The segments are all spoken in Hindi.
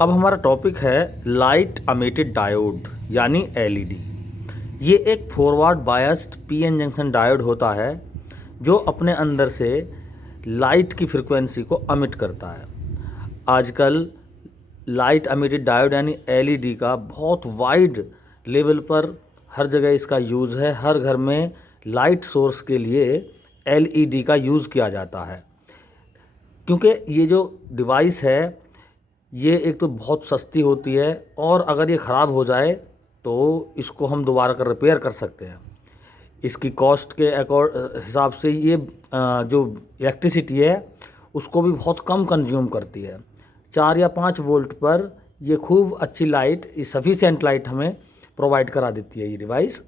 अब हमारा टॉपिक है लाइट एमिटेड डायोड यानी एलईडी। ये एक forward biased PN junction diode होता है जो अपने अंदर से लाइट की फ्रीक्वेंसी को एमिट करता है। आजकल लाइट एमिटेड डायोड यानी एलईडी का बहुत वाइड लेवल पर हर जगह इसका यूज़ है। हर घर में लाइट सोर्स के लिए एलईडी का यूज़ किया जाता है, क्योंकि ये जो डिवाइस है ये एक तो बहुत सस्ती होती है और अगर ये ख़राब हो जाए तो इसको हम दोबारा कर रिपेयर कर सकते हैं। इसकी कॉस्ट के हिसाब से ये जो इलेक्ट्रिसिटी है उसको भी बहुत कम कंज्यूम करती है। 4 या 5 वोल्ट पर ये खूब अच्छी लाइट, सफिशिएंट लाइट हमें प्रोवाइड करा देती है ये डिवाइस।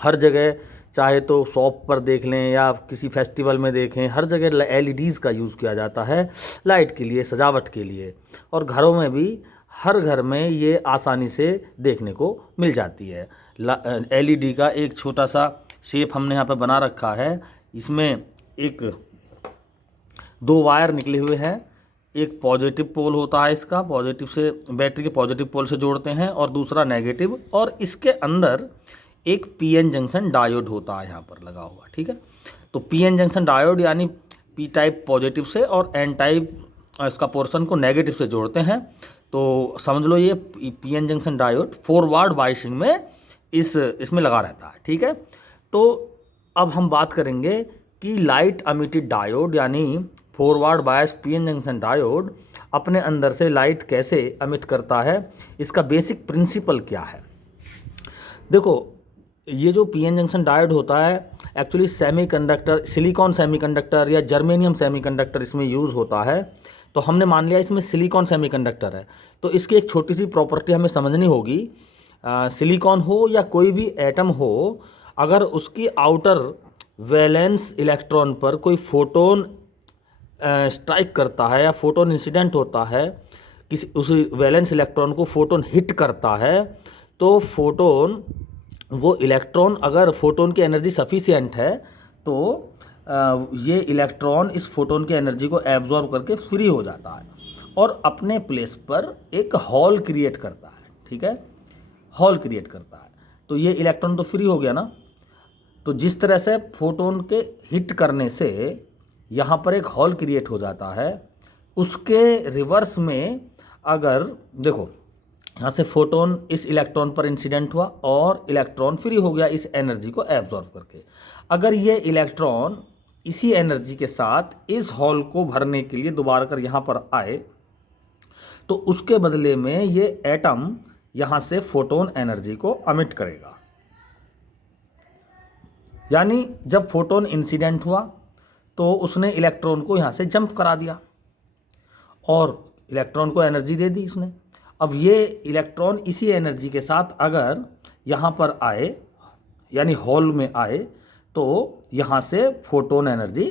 हर जगह, चाहे तो शॉप पर देख लें या किसी फेस्टिवल में देखें, हर जगह एलईडीज़ का यूज़ किया जाता है लाइट के लिए, सजावट के लिए। और घरों में भी हर घर में ये आसानी से देखने को मिल जाती है। एलईडी का एक छोटा सा शेप हमने यहाँ पर बना रखा है। इसमें एक 2 वायर निकले हुए हैं। एक पॉजिटिव पोल होता है, इसका पॉजिटिव से बैटरी के पॉजिटिव पोल से जोड़ते हैं और दूसरा नेगेटिव, और इसके अंदर एक पीएन जंक्शन डायोड होता है यहाँ पर लगा हुआ। ठीक है, तो पीएन जंक्शन डायोड यानी पी टाइप पॉजिटिव से और एन टाइप इसका पोर्शन को नेगेटिव से जोड़ते हैं। तो समझ लो ये PN junction diode forward biasing में इसमें लगा रहता है। ठीक है, तो अब हम बात करेंगे कि लाइट एमिटेड डायोड यानी forward bias PN junction diode अपने अंदर से लाइट कैसे एमिट करता है, इसका बेसिक प्रिंसिपल क्या है। देखो, ये जो पीएन जंक्शन डायोड होता है एक्चुअली सेमीकंडक्टर, सिलिकॉन सेमीकंडक्टर या जर्मेनियम सेमीकंडक्टर इसमें यूज़ होता है। तो हमने मान लिया इसमें सिलिकॉन सेमीकंडक्टर है, तो इसकी एक छोटी सी प्रॉपर्टी हमें समझनी होगी। सिलिकॉन हो या कोई भी एटम हो, अगर उसकी आउटर वैलेंस इलेक्ट्रॉन पर कोई फोटोन स्ट्राइक करता है या फोटोन इंसिडेंट होता है, उस वैलेंस इलेक्ट्रॉन को फोटोन हिट करता है, तो फोटोन, वो इलेक्ट्रॉन, अगर फोटोन की एनर्जी सफिशिएंट है तो ये इलेक्ट्रॉन इस फोटोन की एनर्जी को एब्जॉर्ब करके फ्री हो जाता है और अपने प्लेस पर एक हॉल क्रिएट करता है। ठीक है, हॉल क्रिएट करता है, तो ये इलेक्ट्रॉन तो फ्री हो गया ना। तो जिस तरह से फोटोन के हिट करने से यहाँ पर एक हॉल क्रिएट हो जाता है, उसके रिवर्स में अगर देखो, यहाँ से फोटोन इस इलेक्ट्रॉन पर इंसिडेंट हुआ और इलेक्ट्रॉन फ्री हो गया इस एनर्जी को एब्जॉर्ब करके। अगर ये इलेक्ट्रॉन इसी एनर्जी के साथ इस हॉल को भरने के लिए दोबारा कर यहाँ पर आए, तो उसके बदले में ये एटम यहाँ से फोटोन एनर्जी को एमिट करेगा। यानी जब फोटोन इंसिडेंट हुआ तो उसने इलेक्ट्रॉन को यहाँ से जंप करा दिया और इलेक्ट्रॉन को एनर्जी दे दी इसने। अब ये इलेक्ट्रॉन इसी एनर्जी के साथ अगर यहाँ पर आए, यानी हॉल में आए, तो यहाँ से फोटोन एनर्जी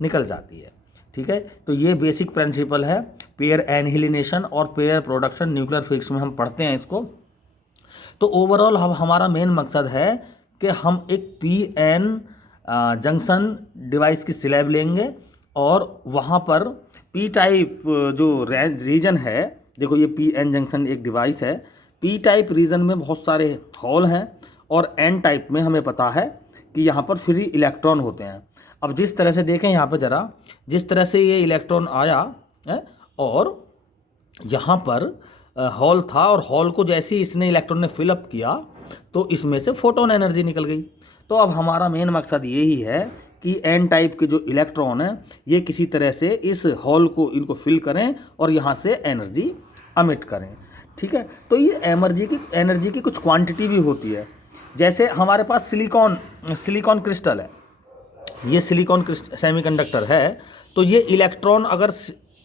निकल जाती है। ठीक है, तो ये बेसिक प्रिंसिपल है। पेयर एनहिलिनेशन और पेयर प्रोडक्शन न्यूक्लियर फिजिक्स में हम पढ़ते हैं इसको। तो ओवरऑल हमारा मेन मकसद है कि हम एक पीएन जंक्शन डिवाइस की स्लैब लेंगे और वहाँ पर पी टाइप जो रीजन है, देखो ये पीएन जंक्शन एक डिवाइस है, पी टाइप रीजन में बहुत सारे हॉल हैं और एन टाइप में हमें पता है कि यहाँ पर फ्री इलेक्ट्रॉन होते हैं। अब जिस तरह से देखें यहाँ पर ज़रा, जिस तरह से ये इलेक्ट्रॉन आया है और यहाँ पर हॉल था और हॉल को जैसे ही इसने इलेक्ट्रॉन ने फिलअप किया तो इसमें से फोटोन एनर्जी निकल गई। तो अब हमारा मेन मकसद यही है कि एन टाइप के जो इलेक्ट्रॉन हैं ये किसी तरह से इस हॉल को, इनको फिल करें और यहाँ से एनर्जी एमिट करें। ठीक है, तो ये एनर्जी की कुछ क्वांटिटी भी होती है। जैसे हमारे पास सिलिकॉन क्रिस्टल है, ये सिलिकॉन सेमीकंडक्टर है, तो ये इलेक्ट्रॉन अगर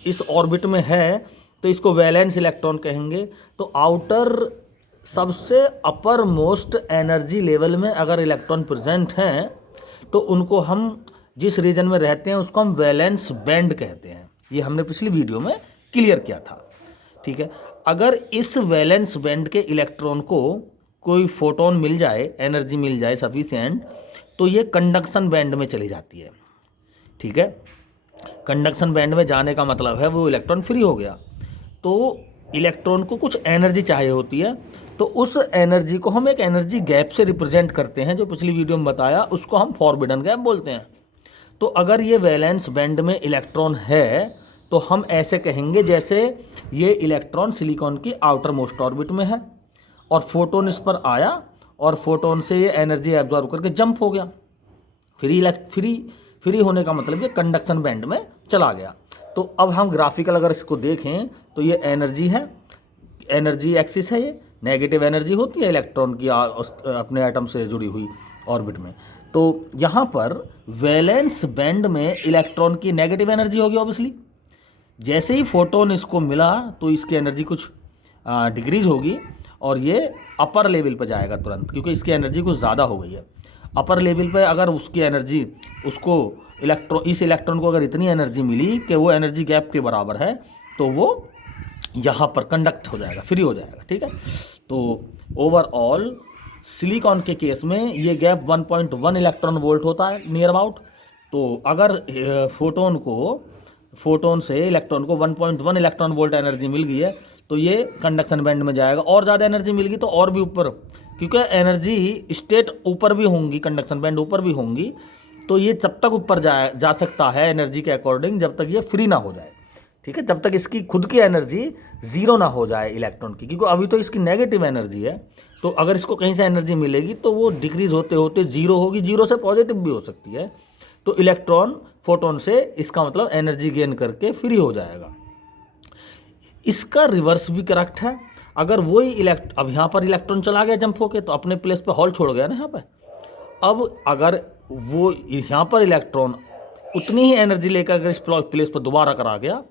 इस ऑर्बिट में है तो इसको वैलेंस इलेक्ट्रॉन कहेंगे। तो आउटर सबसे अपर मोस्ट एनर्जी लेवल में अगर इलेक्ट्रॉन प्रेजेंट हैं तो उनको हम, जिस रीजन में रहते हैं उसको हम वैलेंस बैंड कहते हैं। ये हमने पिछली वीडियो में क्लियर किया था। ठीक है, अगर इस वैलेंस बैंड के इलेक्ट्रॉन को कोई फोटोन मिल जाए, एनर्जी मिल जाए सफिशिएंट, तो ये कंडक्शन बैंड में चली जाती है। ठीक है, कंडक्शन बैंड में जाने का मतलब है वो इलेक्ट्रॉन फ्री हो गया। तो इलेक्ट्रॉन को कुछ एनर्जी चाहिए होती है, तो उस एनर्जी को हम एक एनर्जी गैप से रिप्रेजेंट करते हैं, जो पिछली वीडियो में बताया, उसको हम फॉरबिडन गैप बोलते हैं। तो अगर ये वैलेंस बैंड में इलेक्ट्रॉन है तो हम ऐसे कहेंगे जैसे ये इलेक्ट्रॉन सिलिकॉन की आउटर मोस्ट ऑर्बिट में है और फोटोन इस पर आया और फोटोन से ये एनर्जी एब्जॉर्ब करके जंप हो गया। फ्री होने का मतलब ये कंडक्शन बैंड में चला गया। तो अब हम ग्राफिकल अगर इसको देखें तो ये एनर्जी है, एनर्जी एक्सिस है, ये नेगेटिव एनर्जी होती है इलेक्ट्रॉन की अपने एटम से जुड़ी हुई ऑर्बिट में। तो यहाँ पर वैलेंस बैंड में इलेक्ट्रॉन की नेगेटिव एनर्जी होगी ऑब्वियसली। जैसे ही फोटोन इसको मिला तो इसकी एनर्जी कुछ डिक्रीज होगी और ये अपर लेवल पर जाएगा तुरंत, क्योंकि इसकी एनर्जी कुछ ज़्यादा हो गई है। अपर लेवल पे अगर उसकी एनर्जी उसको इस इलेक्ट्रॉन को अगर इतनी एनर्जी मिली कि वो एनर्जी गैप के बराबर है तो वो यहाँ पर कंडक्ट हो जाएगा, फ्री हो जाएगा। ठीक है, तो ओवरऑल सिलिकॉन के केस में ये गैप 1.1 इलेक्ट्रॉन वोल्ट होता है नियर अबाउट। तो अगर फोटोन से इलेक्ट्रॉन को 1.1 इलेक्ट्रॉन वोल्ट एनर्जी मिल गई है तो ये कंडक्शन बैंड में जाएगा। और ज़्यादा एनर्जी मिल गई तो और भी ऊपर, क्योंकि एनर्जी स्टेट ऊपर भी होंगी, कंडक्शन बैंड ऊपर भी होंगी, तो ये जब तक ऊपर जा सकता है एनर्जी के अकॉर्डिंग, जब तक ये फ्री ना हो जाए। ठीक है, जब तक इसकी खुद की एनर्जी ज़ीरो ना हो जाए इलेक्ट्रॉन की, क्योंकि अभी तो इसकी नेगेटिव एनर्जी है। तो अगर इसको कहीं से एनर्जी मिलेगी तो वो डिक्रीज होते होते जीरो होगी, जीरो से पॉजिटिव भी हो सकती है। तो इलेक्ट्रॉन फोटोन से इसका मतलब एनर्जी गेन करके फ्री हो जाएगा। इसका रिवर्स भी करेक्ट है। अगर वही अब यहाँ पर इलेक्ट्रॉन चला गया जंप होके तो अपने प्लेस पे हॉल छोड़ गया ना यहाँ पे। अब अगर वो यहाँ पर इलेक्ट्रॉन उतनी ही एनर्जी लेकर अगर इस प्लेस पर दोबारा करा गया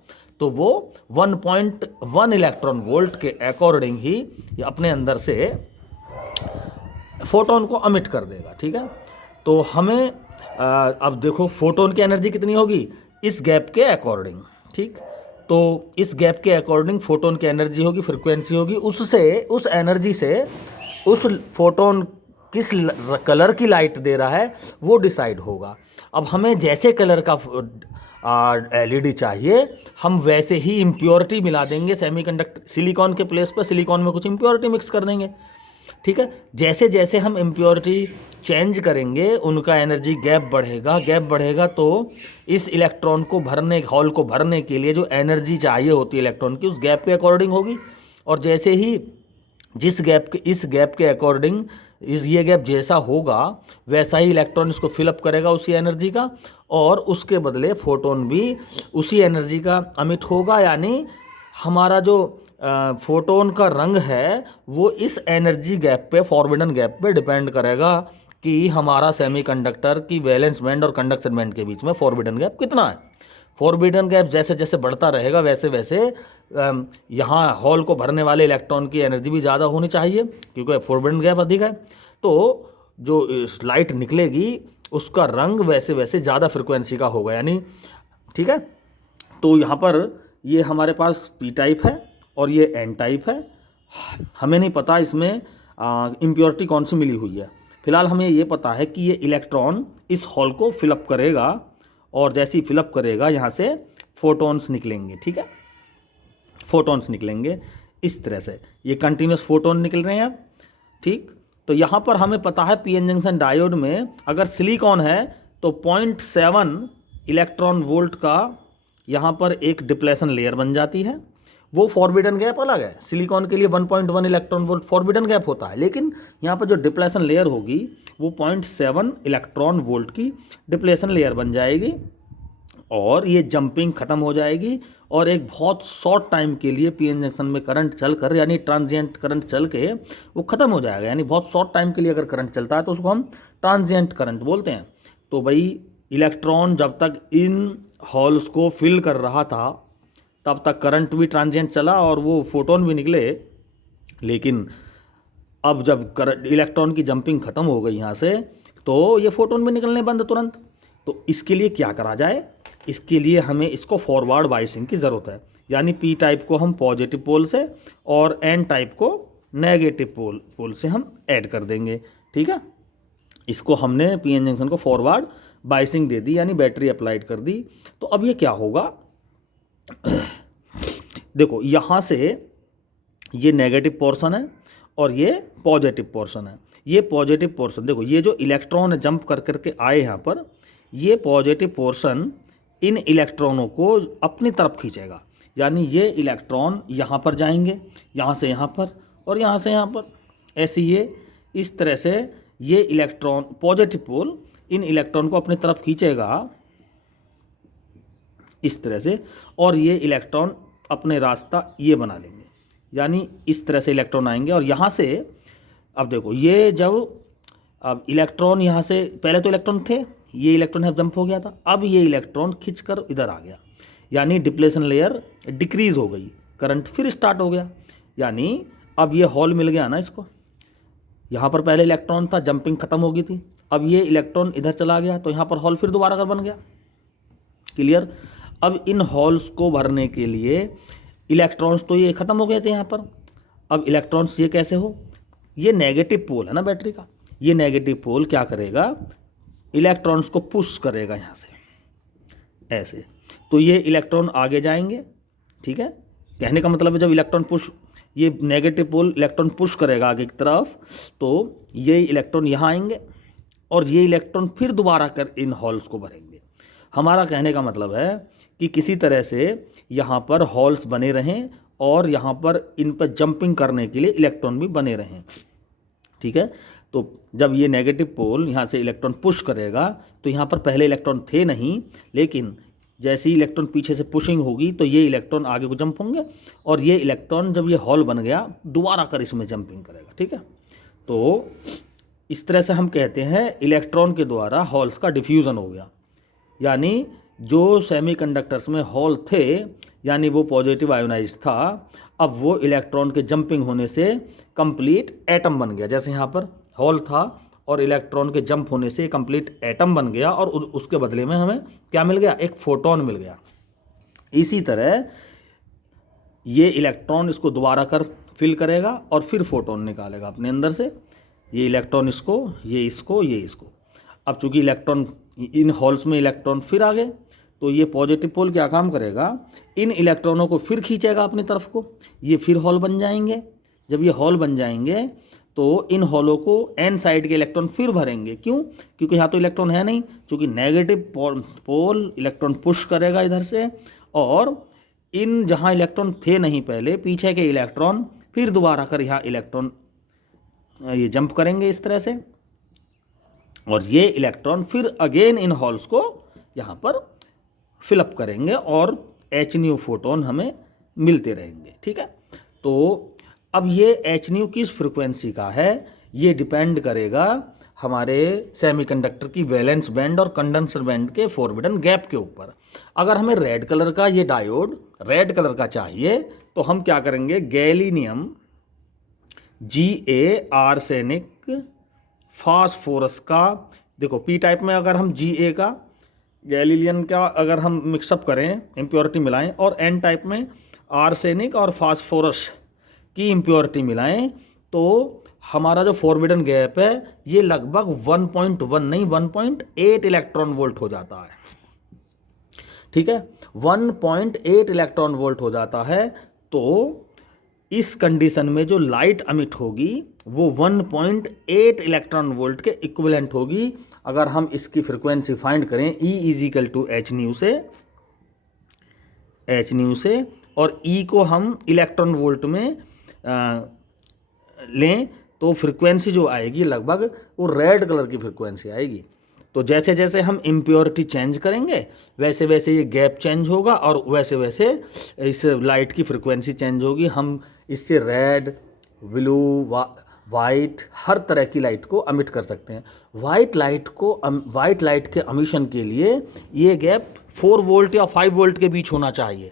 तो वो 1.1 इलेक्ट्रॉन वोल्ट के अकॉर्डिंग ही अपने अंदर से फोटोन को अमिट कर देगा। ठीक है, तो हमें अब देखो फोटोन की एनर्जी कितनी होगी इस गैप के अकॉर्डिंग। ठीक, तो इस गैप के अकॉर्डिंग फोटोन की एनर्जी होगी, फ्रिक्वेंसी होगी, उससे उस एनर्जी से उस फोटोन किस कलर की लाइट दे रहा है वो डिसाइड होगा। अब हमें जैसे कलर का एलईडी चाहिए हम वैसे ही इम्प्योरिटी मिला देंगे सेमीकंडक्टर सिलिकॉन के प्लेस पर, सिलिकॉन में कुछ इम्प्योरिटी मिक्स कर देंगे। ठीक है, जैसे जैसे हम इम्प्योरिटी चेंज करेंगे उनका एनर्जी गैप बढ़ेगा तो इस इलेक्ट्रॉन को भरने, हॉल को भरने के लिए जो एनर्जी चाहिए होती है इलेक्ट्रॉन की उस गैप के अकॉर्डिंग होगी। और जैसे ही इस गैप के अकॉर्डिंग ये गैप जैसा होगा वैसा ही इलेक्ट्रॉन इसको फिलअप करेगा उसी एनर्जी का, और उसके बदले फोटोन भी उसी एनर्जी का अमिट होगा। यानी हमारा जो फोटोन का रंग है वो इस एनर्जी गैप पे, फॉरबिडन गैप पे डिपेंड करेगा कि हमारा सेमीकंडक्टर की वैलेंस बैंड और कंडक्शन बैंड के बीच में फॉरबिडन गैप कितना है। फॉरबिडन गैप जैसे जैसे बढ़ता रहेगा वैसे वैसे यहाँ हॉल को भरने वाले इलेक्ट्रॉन की एनर्जी भी ज़्यादा होनी चाहिए, क्योंकि फॉरबिडन गैप अधिक है। तो जो लाइट निकलेगी उसका रंग वैसे वैसे ज़्यादा फ्रिक्वेंसी का होगा यानी। ठीक है, तो यहाँ पर ये हमारे पास पी टाइप है और ये एन टाइप है। हमें नहीं पता इसमें इम्प्योरिटी कौन सी मिली हुई है। फिलहाल हमें ये पता है कि ये इलेक्ट्रॉन इस हॉल को फिलअप करेगा और जैसे ही फिलअप करेगा यहाँ से फोटोन्स निकलेंगे। ठीक है, फोटोन्स निकलेंगे इस तरह से, ये कंटिन्यूस फोटोन निकल रहे हैं अब। ठीक, तो यहाँ पर हमें पता है पीएन जंक्शन डायोड में अगर सिलिकॉन है तो 0.7 इलेक्ट्रॉन वोल्ट का यहाँ पर एक डिप्लेशन लेयर बन जाती है। वो फॉरबिडन गैप अलग है, सिलिकॉन के लिए 1.1 इलेक्ट्रॉन वोल्ट फॉरबिडन गैप होता है, लेकिन यहाँ पर जो डिप्लेशन लेयर होगी वो 0.7 इलेक्ट्रॉन वोल्ट की डिप्लेशन लेयर बन जाएगी और ये जंपिंग ख़त्म हो जाएगी और एक बहुत शॉर्ट टाइम के लिए पीएन जंक्शन में करंट चलकर यानी ट्रांजिएंट करंट चल के वो ख़त्म हो जाएगा। यानी बहुत शॉर्ट टाइम के लिए अगर करंट चलता है तो उसको हम ट्रांजिएंट करंट बोलते हैं। तो भाई इलेक्ट्रॉन जब तक इन हॉल्स को फिल कर रहा था तब तक करंट भी ट्रांजिएंट चला और वो फोटोन भी निकले, लेकिन अब जब इलेक्ट्रॉन की जंपिंग ख़त्म हो गई यहाँ से तो ये फोटोन भी निकलने बंद तुरंत। तो इसके लिए क्या करा जाए, इसके लिए हमें इसको फॉरवर्ड बाइसिंग की ज़रूरत है। यानी पी टाइप को हम पॉजिटिव पोल से और एन टाइप को नेगेटिव पोल से हम ऐड कर देंगे। ठीक है, इसको हमने पीएन जंक्शन को फॉरवर्ड बाइसिंग दे दी यानी बैटरी अप्लाइड कर दी। तो अब ये क्या होगा, देखो यहाँ से ये नेगेटिव पोर्शन है और ये पॉजिटिव पोर्शन है। ये पॉजिटिव पोर्शन देखो, ये जो इलेक्ट्रॉन है जंप कर करके आए यहाँ पर, ये पॉजिटिव पोर्शन इन इलेक्ट्रॉनों को अपनी तरफ खींचेगा, यानी ये इलेक्ट्रॉन यहाँ पर जाएंगे, यहाँ से यहाँ पर और यहाँ से यहाँ पर, ऐसे ये इस तरह से ये इलेक्ट्रॉन पॉजिटिव पोल इन इलेक्ट्रॉन को अपनी तरफ खींचेगा इस तरह से, और ये इलेक्ट्रॉन अपने रास्ता ये बना लेंगे, यानी इस तरह से इलेक्ट्रॉन आएंगे। और यहाँ से अब देखो, ये जब अब इलेक्ट्रॉन यहाँ से, पहले तो इलेक्ट्रॉन थे, ये इलेक्ट्रॉन है जंप हो गया था, अब ये इलेक्ट्रॉन खिंचकर इधर आ गया, यानी डिप्लेशन लेयर डिक्रीज हो गई, करंट फिर स्टार्ट हो गया, यानी अब ये हॉल मिल गया ना इसको। यहाँ पर पहले इलेक्ट्रॉन था, जंपिंग खत्म हो गई थी, अब ये इलेक्ट्रॉन इधर चला गया तो यहाँ पर हॉल फिर दोबारा कर बन गया। क्लियर। अब इन हॉल्स को भरने के लिए इलेक्ट्रॉन्स तो ये ख़त्म हो गए थे यहाँ पर, अब इलेक्ट्रॉन्स ये कैसे हो, ये नेगेटिव पोल है ना बैटरी का, ये नेगेटिव पोल क्या करेगा, इलेक्ट्रॉन्स को पुश करेगा यहाँ से ऐसे, तो ये इलेक्ट्रॉन आगे जाएंगे। ठीक है, कहने का मतलब है जब इलेक्ट्रॉन पुश, ये नेगेटिव पोल इलेक्ट्रॉन पुश करेगा आगे की तरफ, तो ये इलेक्ट्रॉन यहाँ आएंगे और ये इलेक्ट्रॉन फिर दोबारा कर इन हॉल्स को भरेंगे। हमारा कहने का मतलब है कि किसी तरह से यहाँ पर हॉल्स बने रहें और यहाँ पर इन पर जंपिंग करने के लिए इलेक्ट्रॉन भी बने रहें। ठीक है, तो जब ये नेगेटिव पोल यहाँ से इलेक्ट्रॉन पुश करेगा तो यहाँ पर पहले इलेक्ट्रॉन थे नहीं, लेकिन जैसे ही इलेक्ट्रॉन पीछे से पुशिंग होगी तो ये इलेक्ट्रॉन आगे को जंप होंगे और ये इलेक्ट्रॉन जब ये हॉल बन गया दोबारा कर इसमें जंपिंग करेगा। ठीक है, तो इस तरह से हम कहते हैं इलेक्ट्रॉन के द्वारा हॉल्स का डिफ्यूज़न हो गया, यानी जो सेमीकंडक्टर्स में हॉल थे यानी वो पॉजिटिव आयोनाइज था, अब वो इलेक्ट्रॉन के जंपिंग होने से कंप्लीट एटम बन गया। जैसे यहाँ पर हॉल था और इलेक्ट्रॉन के जंप होने से कंप्लीट एटम बन गया और उसके बदले में हमें क्या मिल गया, एक फोटोन मिल गया। इसी तरह ये इलेक्ट्रॉन इसको दोबारा कर फिल करेगा और फिर फोटोन निकालेगा अपने अंदर से, ये इलेक्ट्रॉन इसको, ये इसको, ये इसको। अब चूंकि इलेक्ट्रॉन इन हॉल्स में इलेक्ट्रॉन फिर आ गए तो ये पॉजिटिव पोल क्या काम करेगा, इन इलेक्ट्रॉनों को फिर खींचेगा अपनी तरफ को, ये फिर हॉल बन जाएंगे। जब ये हॉल बन जाएंगे तो इन हॉलों को एन साइड के इलेक्ट्रॉन फिर भरेंगे। क्यों? क्योंकि यहाँ तो इलेक्ट्रॉन है नहीं, क्योंकि नेगेटिव पोल इलेक्ट्रॉन पुश करेगा इधर से और इन जहाँ इलेक्ट्रॉन थे नहीं पहले, पीछे के इलेक्ट्रॉन फिर दोबारा कर यहाँ इलेक्ट्रॉन ये जंप करेंगे इस तरह से, और ये इलेक्ट्रॉन फिर अगेन इन हॉल्स को यहाँ पर फिलअप करेंगे और एच न्यू फोटोन हमें मिलते रहेंगे। ठीक है, तो अब ये एच न्यू किस फ्रिक्वेंसी का है, ये डिपेंड करेगा हमारे सेमीकंडक्टर की वैलेंस बैंड और कंडेंसर बैंड के फॉरबिडन गैप के ऊपर। अगर हमें रेड कलर का ये डायोड रेड कलर का चाहिए तो हम क्या करेंगे, गैलीनियम Ga आर्सेनिक फास्फोरस का, देखो पी टाइप में अगर हम Ga का गैलीलियन का अगर हम मिक्सअप करें, इम्प्योरिटी मिलाएं, और एन टाइप में आर्सेनिक और फास्फोरस की इम्प्योरिटी मिलाएं, तो हमारा जो फॉरबिडन गैप है ये लगभग 1.1 नहीं 1.8 इलेक्ट्रॉन वोल्ट हो जाता है। ठीक है, 1.8 इलेक्ट्रॉन वोल्ट हो जाता है। तो इस कंडीशन में जो लाइट अमिट होगी वो 1.8 इलेक्ट्रॉन वोल्ट के इक्विवेलेंट होगी। अगर हम इसकी फ्रीक्वेंसी फाइंड करें E equal to H nu से, और E को हम इलेक्ट्रॉन वोल्ट में लें तो फ्रीक्वेंसी जो आएगी लगभग वो रेड कलर की फ्रीक्वेंसी आएगी। तो जैसे जैसे हम इम्प्योरिटी चेंज करेंगे वैसे वैसे ये गैप चेंज होगा और वैसे वैसे इस लाइट की फ्रीक्वेंसी चेंज होगी। हम इससे रेड, ब्लू, वाइट हर तरह की लाइट को अमिट कर सकते हैं। वाइट लाइट के अमिशन के लिए ये गैप 4 वोल्ट या 5 वोल्ट के बीच होना चाहिए।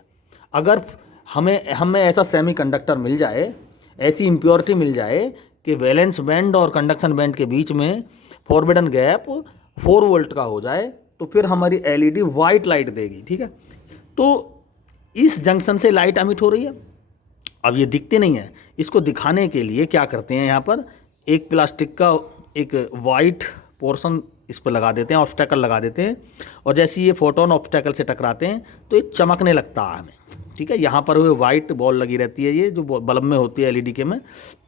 अगर हमें ऐसा सेमीकंडक्टर मिल जाए, ऐसी इम्प्योरिटी मिल जाए कि वैलेंस बैंड और कंडक्शन बैंड के बीच में फॉरबिडन गैप 4 वोल्ट का हो जाए तो फिर हमारी एलईडी वाइट लाइट देगी। ठीक है, तो इस जंक्शन से लाइट अमिट हो रही है। अब ये दिखती नहीं है, इसको दिखाने के लिए क्या करते हैं, यहाँ पर एक प्लास्टिक का एक वाइट पोर्शन इस पर लगा देते हैं, ऑब्स्टेकल लगा देते हैं, और जैसे ये फोटोन ऑब्स्टेकल से टकराते हैं तो ये चमकने लगता है हमें, ठीक है। यहाँ पर वो वाइट बॉल लगी रहती है, ये जो बल्ब में होती है एलईडी के में,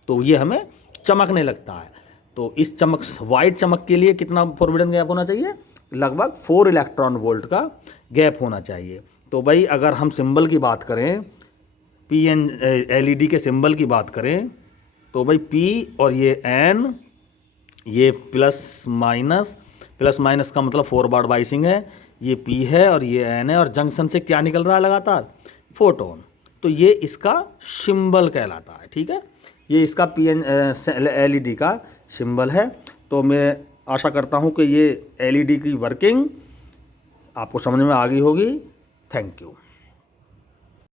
तो ये हमें चमकने लगता है। तो इस चमक, वाइट चमक के लिए कितना फॉरबिडन गैप होना चाहिए? लगभग 4 इलेक्ट्रॉन वोल्ट का गैप होना चाहिए। तो भाई अगर हम सिंबल की बात करें, पीएन एलईडी के सिंबल की बात करें, तो भाई पी और ये एन, ये प्लस माइनस का मतलब फॉरवर्ड बाइसिंग है, ये पी है और ये एन है, और जंक्शन से क्या निकल रहा है लगातार? फोटोन। तो ये इसका सिंबल कहलाता है, ठीक है। ये इसका पीएन एलईडी का सिंबल है। तो मैं आशा करता हूँ कि ये एलईडी की वर्किंग आपको समझ में आ गई होगी। Thank you.